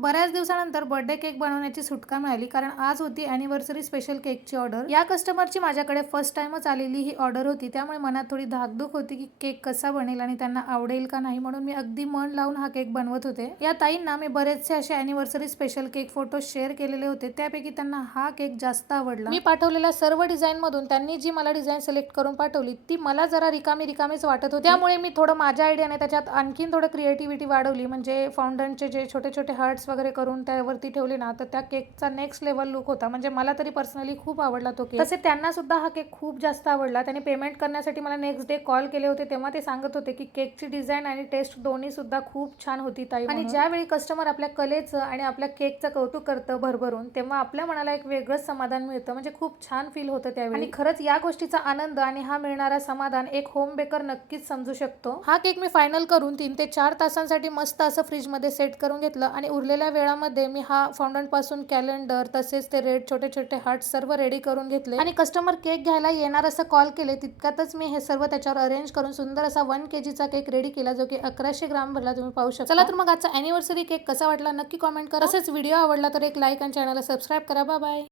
बऱ्याच दिवसानंतर birthday cake बनवण्याची सुटका मिळाली, कारण आज होती ॲनिव्हर्सरी स्पेशल केकची ऑर्डर. या कस्टमरची माझ्याकडे फर्स्ट टाइमच आलेली ही ऑर्डर होती, त्यामुळे मनात थोडी धाकधूक होती की केक कसा बनेल आणि त्यांना आवडेल का नाही, म्हणून मी अगदी मन लावून हा केक बनवत होते. या ताईंना मी बरेचसे असे anniversary special cake photo share केलेले होते, त्यापैकी त्यांना हा केक जास्त आवडला. मी पाठवलेल्या सर्व डिझाईनमधून त्यांनी जी मला डिझाईन सिलेक्ट करून पाठवली ती मला जरा रिकामीच वाटत होती, त्यामुळे मी थोडं माझ्या आयडियाने त्याच्यात आणखीन थोडं क्रिएटिव्हिटी वाढवली. म्हणजे फाउंडंटचे जे छोटे छोटे हार्ट्स वगैरे करून त्यावरती ठेवले ना, तर त्या केकचा नेक्स्ट लेवल लुक होता. म्हणजे मला तरी पर्सनली खूप आवडला तो केक. तसे त्यांना सुद्धा हा केक खूप जास्त आवडला. त्यांनी पेमेंट करण्यासाठी मला नेक्स्ट डे कॉल केले होते, तेव्हा ते सांगत होते की केकची डिझाईन आणि टेस्ट दोन्ही सुद्धा खूप छान होती ताई. आणि ज्यावेळी कस्टमर आपल्या कलेचं आणि आपल्या केकचं कौतुक करतं भरभरून, तेव्हा आपल्या मनाला एक वेगळंच समाधान मिळतं. म्हणजे खूप छान फील होतं त्यावेळी. आणि खरंच या गोष्टीचा आनंद आणि हा मिळणारा समाधान एक होम बेकर नक्कीच समजू शकतो. हा केक मी फायनल करून 3 ते 4 तासांसाठी मस्त असं फ्रीजमध्ये सेट करून घेतलं आणि उरलेल्या वेळामध्ये मी हा फाउंडंट पासून कॅलेंडर तसेच ते रेड छोटे छोटे हार्ट सर्व रेडी करून घेतले. आणि कस्टमर केक घ्यायला येणार असं कॉल केले तितक्यातच मी हे सर्व त्याच्यावर अरेंज करून सुंदर असा 1 kg चा केक रेडी केला, जो की 1100 ग्राम भरला. तुम्ही पाहू शकता. चला तर मग आजचा ॲनिव्हर्सरी केक कसा वाटला नक्की कॉमेंट करा. तसेच व्हिडिओ आवडला तर एक लाईक आणि चॅनलला सबस्क्राईब करा. Bye bye.